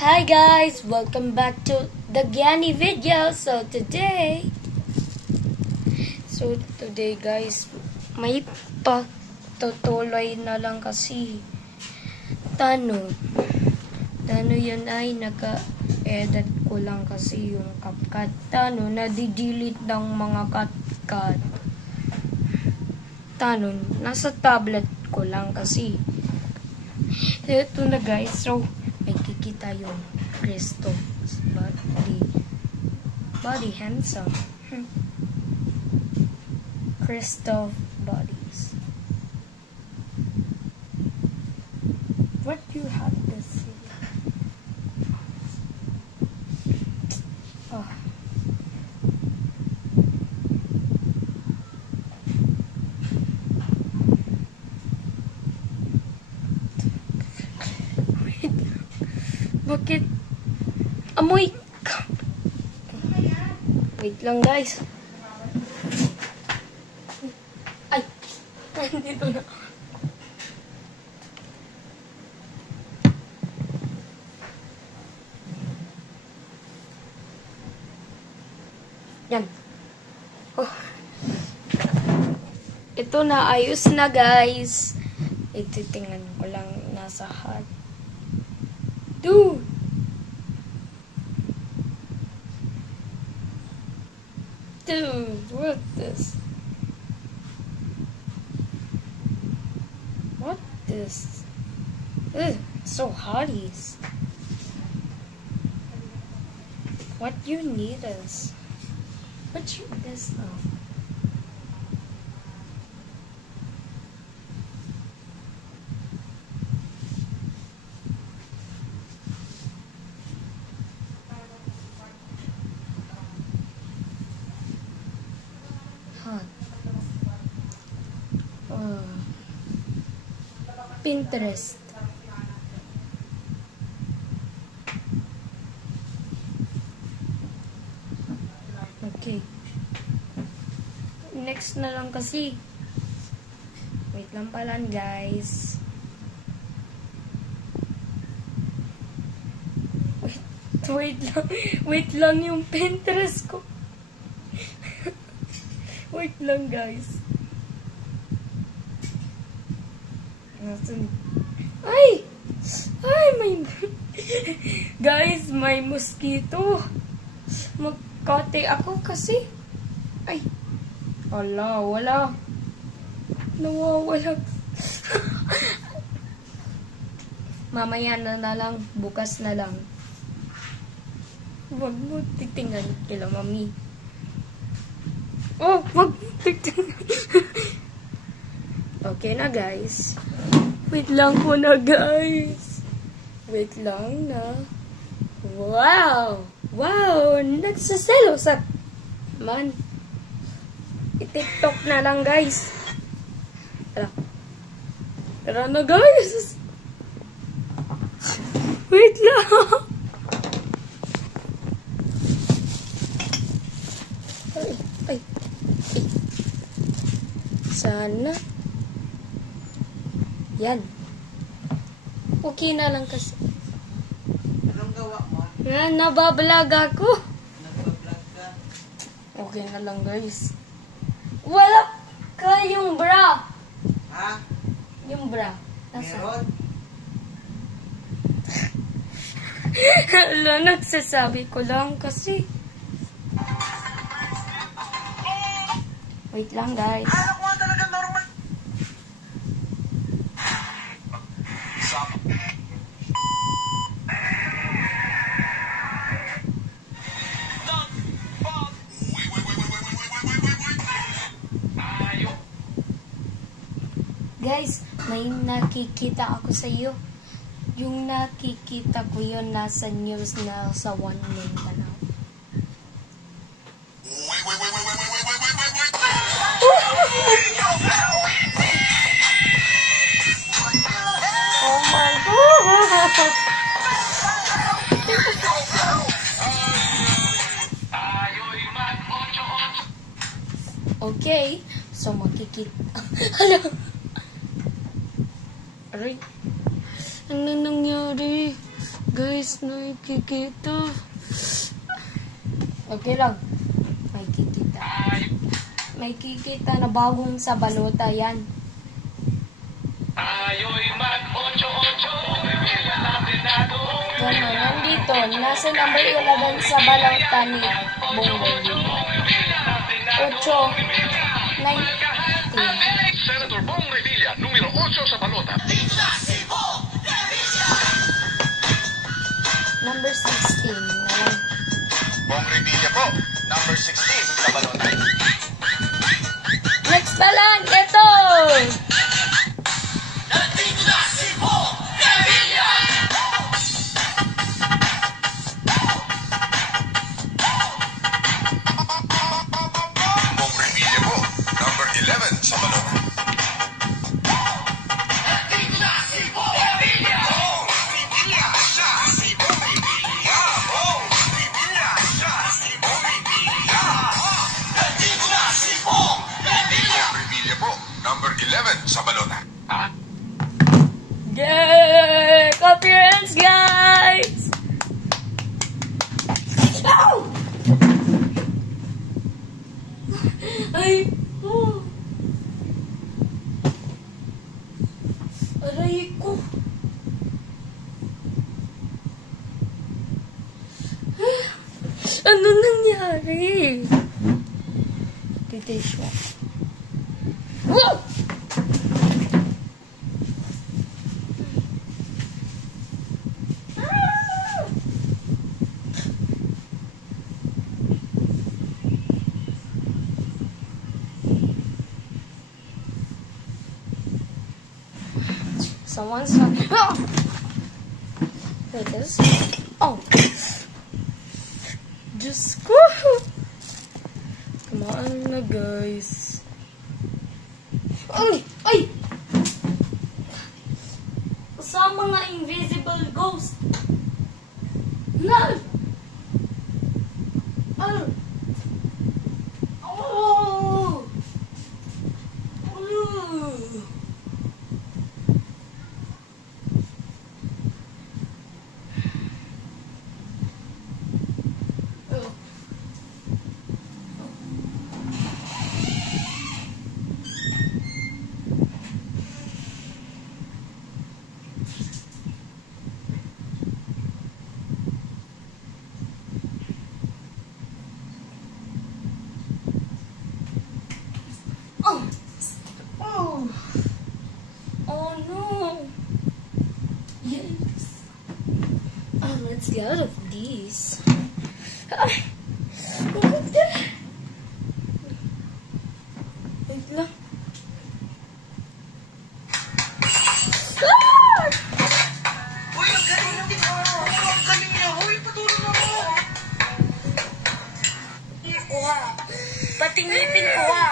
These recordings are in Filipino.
Hi guys, welcome back to the Gyani video. Today guys, may patutuloy na lang kasi Tano yun ay naka-edit ko lang kasi yung CapCut. Tano, nadidelete ng mga CapCut. Tano, nasa tablet ko lang kasi. Ito na guys, so may kikita yung Christoph's body handsome. Christoph bodies. What do you have to say? Oh. Bakit? Amoy! Wait lang guys. Ay! Nandito na. Yan. Oh. Ito na, ayos na guys. Ititingnan ko lang nasa hot. Dude! What this? What this? Ugh, so hotties. What you need is? What you this now? Pinterest. Okay. Next na lang kasi. Wait lang pala guys. Wait lang yung Pinterest ko. Wait lang guys. Ay, may guys, may mosquito. Magkate ako kasi. Ay, wala. Nawawala. Mamaya na lang, bukas na lang. Wag mo titingnan kila mami. Oh, wag mo titingnan. Okay na guys. Wait lang po na guys. Wait lang na. Wow! Nagsaselo sa man. I-TikTok na lang guys. Tara na guys. Wait lang. Ay. Sana. Yan. Okay na lang kasi. Anong gawa mo? Yan, nabablog ako. Nagbablog ka? Okay na lang guys. Wala ka yung bra. Ha? Yung bra. Meron? Hala, nagsasabi ko lang kasi. Wait lang guys. Ano ko talaga normal? Guys, may nakikita ako sa iyo. Yung nakikita ko yun nasa news na sa One Mindanao. Oh my God! Okay, so makikita. Hello. Aray. Ano nangyari? guys, nakikita. Okay lang. May kikita. May kikita na bagong sa balota yan. Ganun, nandito. Nasa number 11 sa balota ni Bongbong. 8, 19. Senator Bong Revilla, número 8 sa balota. Number 16 na lang. Bong Revilla po, number 16 sa balota. Next na lang, ito! Bong Revilla po, number 11 sa balota. Revilla po, number 11 sa balota. Yay! Appearance, guys! Ow! Ay! Oh! Aray ko! Ano nangyari? Titisyo. Whoa! Someone's not. Oh! Wait, this? Oh! Diyos ko! Come on na, guys. Ay! Ay! Sa mga invisible ghost. No! Oh! Oh! Oh! Oh! Oh! Oh no! Yes! Oh, let's get out of these. Ay! Ang ganda! Wait lang. Ah! Uy, ang galing natin mo! Ang galing niya! Uy, patuloy mo mo! Kuha. Pating ngipin kuha.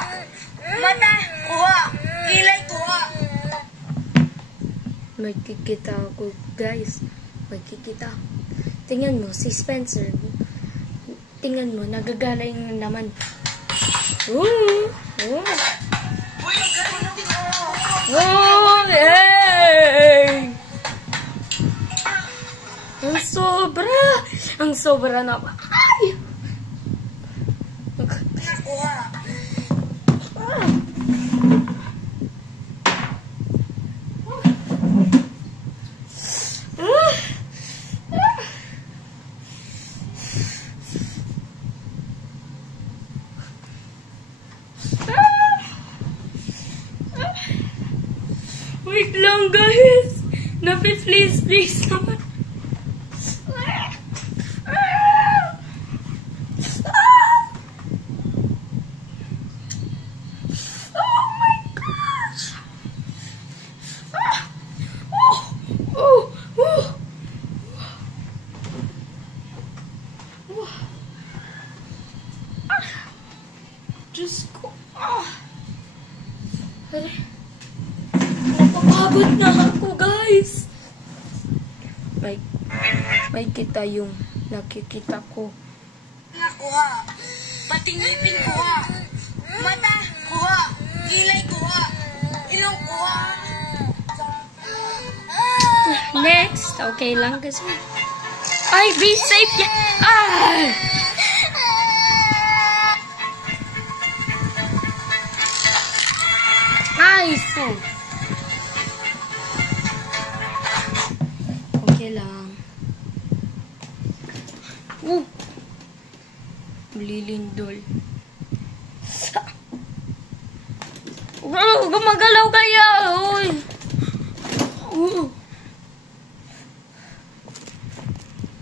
Mata kuha. Kilay kuha. May kikita ako, guys. May kikita. Tingnan mo, si Spencer. Tingnan mo, nagagaling na naman. Ooh! Oh! Uy, ang galing natin mo! Oh! Hey! Ang sobra! Ang sobra na. Ay! Kuha. Wait lang, guys. Please naman. Oh my gosh. Diyos ko. Napapagod na ako, guys. May kita yung nakikita ko. Kuha. Pating ngipin kuha. Mata kuha. Kilay kuha. Ilong kuha. Next. Okay lang kasi. Ay, be safe. Ah! Ay, so. Okay lang. Lilindol. Gumagalaw kaya. Uy.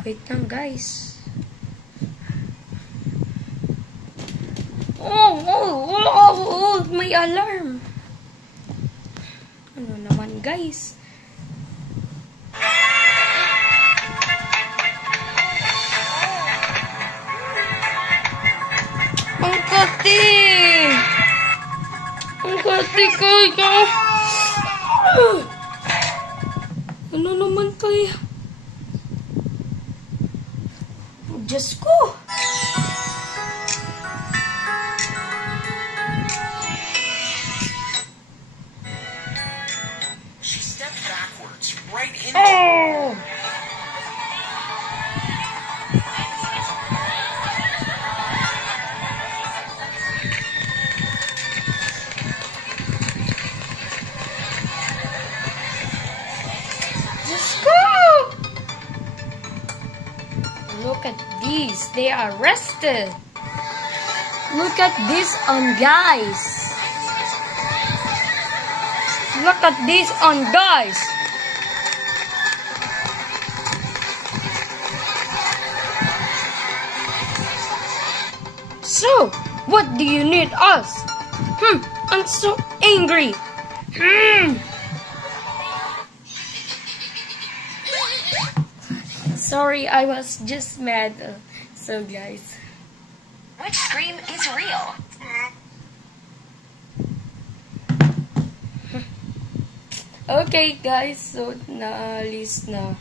Wait lang, guys. May alarm. Ano naman, guys? Ang kati! Ang kati kaya! Ano naman kaya? Diyos ko! She stepped backwards, right into Oh! Diyos ko! Look at these. They are arrested. Look at this on guys. Look at this on guys. So, what do you need us? I'm so angry. Sorry, I was just mad. So, guys. Which scream is real? Okay, guys. So, naalis na.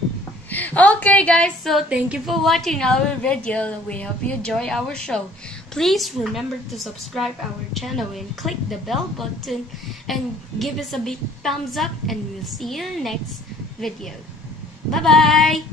Okay, guys. So, thank you for watching our video. We hope you enjoy our show. Please remember to subscribe our channel and click the bell button and give us a big thumbs up. And we'll see you in the next video. Bye-bye.